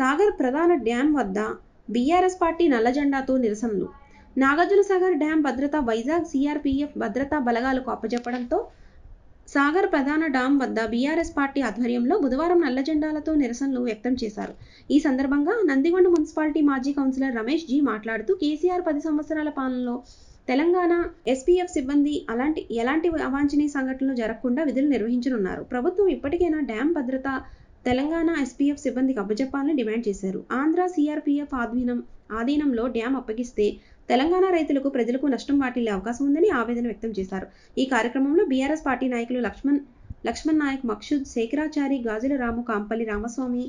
సాగర్ ప్రధాన డ్యాం వద్ద BRS party నల్లజెండాతో నిరసనలు. నాగార్జునసాగర్ డ్యాం భద్రత వైజాగ్ సీఆర్పీఎఫ్ భద్రతా బలగాలకు అప్పజెప్పడంతో సాగర్ ప్రధాన డ్యాం వద్ద బీఆర్ఎస్ పార్టీ ఆధ్వర్యంలో బుధవారం నల్లజెండాలతో నిరసనలు వ్యక్తం చేశారు. ఈ సందర్భంగా నందిగొండ మున్సిపాలిటీ మాజీ కౌన్సిలర్ రమేష్ జీ మాట్లాడుతూ కేసీఆర్ 10 సంవత్సరాల పాలనలో తెలంగాణ ఎస్పీఎఫ్ సిబ్బంది ఎలాంటి అవాంఛనీయ సంఘటనలు జరగకుండా విధులు నిర్వహించనున్నారు. ప్రభుత్వం ఇప్పటికైనా డ్యాం భద్రత తెలంగాణ ఎస్పీఎఫ్ సిబ్బందికి అప్పజెప్పాలని డిమాండ్ చేశారు. ఆంధ్ర సీఆర్పీఎఫ్ ఆధీనంలో డ్యాం అప్పగిస్తే తెలంగాణ రైతులకు ప్రజలకు నష్టం వాటిల్లే అవకాశం ఉందని ఆవేదన వ్యక్తం చేశారు. ఈ కార్యక్రమంలో బీఆర్ఎస్ పార్టీ నాయకులు లక్ష్మణ్ నాయక్, మక్షుద్, శేఖరాచారి, గాజుల రాము, కాంపల్లి రామస్వామి,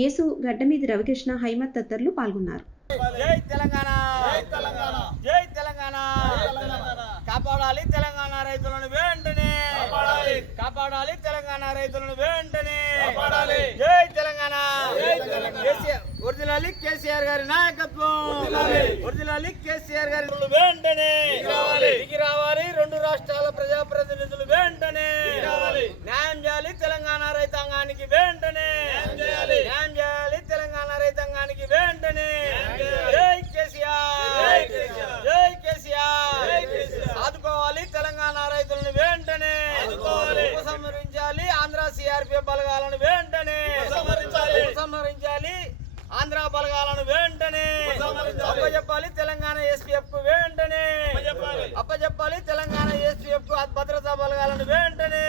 యేసు, గడ్డమీది రవికృష్ణ, హైమత్ తదితరులు పాల్గొన్నారు. జై తెలంగాణ, జై తెలంగాణ, కాపాడాలి తెలంగాణ రైతులను వెంటనే, కాపాడాలి తెలంగాణ రైతులను వెంటనే, జై తెలంగాణ, ఒరిజినల్ కేసీఆర్ గారి నాయకత్వం, ఒరిజినల్ కేసీఆర్ గారి వెంటనే దిగి రావాలి. 2 రాష్ట్రాల ప్రజాప్రతినిధులు వెంటనే న్యాయం చేయాలి తెలంగాణ రైతాంగానికి వెంటనే, న్యాయం చేయాలి తెలంగాణ రైతాంగానికి వెంటనే. జై కేసీఆర్, జై కేసీఆర్, ఆదుకోవాలి తెలంగాణ రైతులను వెంటనే, ఉపసంహరించాలి ఆంధ్ర సీఆర్పీఎఫ్ బలగాలను వెంటనే, ఉపసంహరించాలి ఆంధ్ర బలగాలను వెంటనే, అప్పచెప్పాలి తెలంగాణ ఎస్పీఎఫ్ కు వెంటనే, అప్పచెప్పాలి తెలంగాణ ఎస్పీఎఫ్ కు భద్రతా బలగాలను వెంటనే.